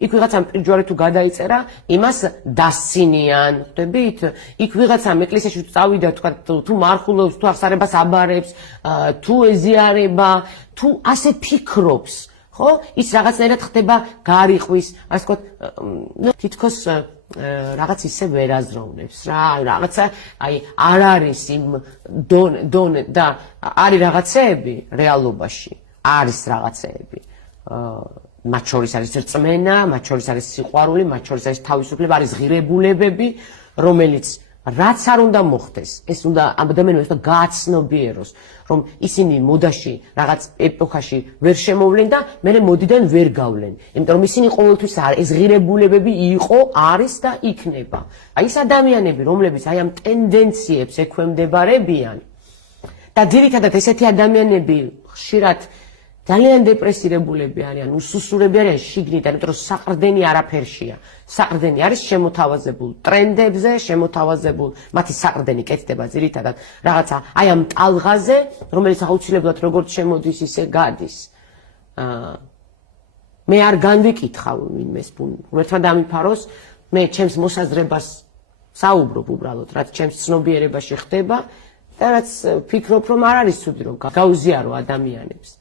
იქ ვიღაცამ პირჯვარი თუ გადაიწერა, იმას დასცინიან, ხვდებით? იქ ვიღაცამ ეკლესიაში წავიდა, თქვა თუ მარხულობს, თუ აღსარებას აბარებს, თუ ეზიარება, თუ ასე ფიქრობს, ხო? ის რაღაცნაირად ხდება გარიყვის, ასე ვთქვათ, თითქოს რაღაც ისე ვერ აზროვნებს რა, რაღაცა აი არ არის იმ დონე და არის რაღაცეები რეალობაში, არის რაღაცეები. მათ შორის არის რწმენა, მათ შორის არის სიყვარული, მათ შორის არის თავისუფლება, არის ღირებულებები, რომელიც რაც არ უნდა მოხდეს, ეს უნდა ადამიანებს უნდა გააცნობიეროს, რომ ისინი მოდაში რაღაც ეპოქაში ვერ შემოვლენ და მერე მოდიდან ვერ გავლენ. იმიტომ რომ ისინი ყოველთვის ეს ღირებულებები იყო, არის და იქნება. აი ეს ადამიანები, რომლებიც აი ამ ტენდენციებს ექვემდებარებიან და ძირითადად ესეთი ადამიანები ხშირად ძალიან დეპრესირებულები არიან, უსუსურები არიან შიგნიდან, იმიტომ რომ საყრდენი არაფერშია. საყრდენი არის შემოთავაზებულ ტრენდებზე, შემოთავაზებულ, მათი საყრდენი კეთდება ძირითადად რაღაცა აი ამ ტალღაზე, რომელიც აუცილებლად როგორც შემოდის, ისე გადის. მე არ განვიკითხავ ვინმეს ღმერთმა დამიფაროს, მე ჩემს მოსაზრებას საუბრობ უბრალოდ, რაც ჩემს ცნობიერებაში ხდება და რაც ფიქრობ, რომ არ არის ცუდი რომ გაუზიარო ადამიანებს.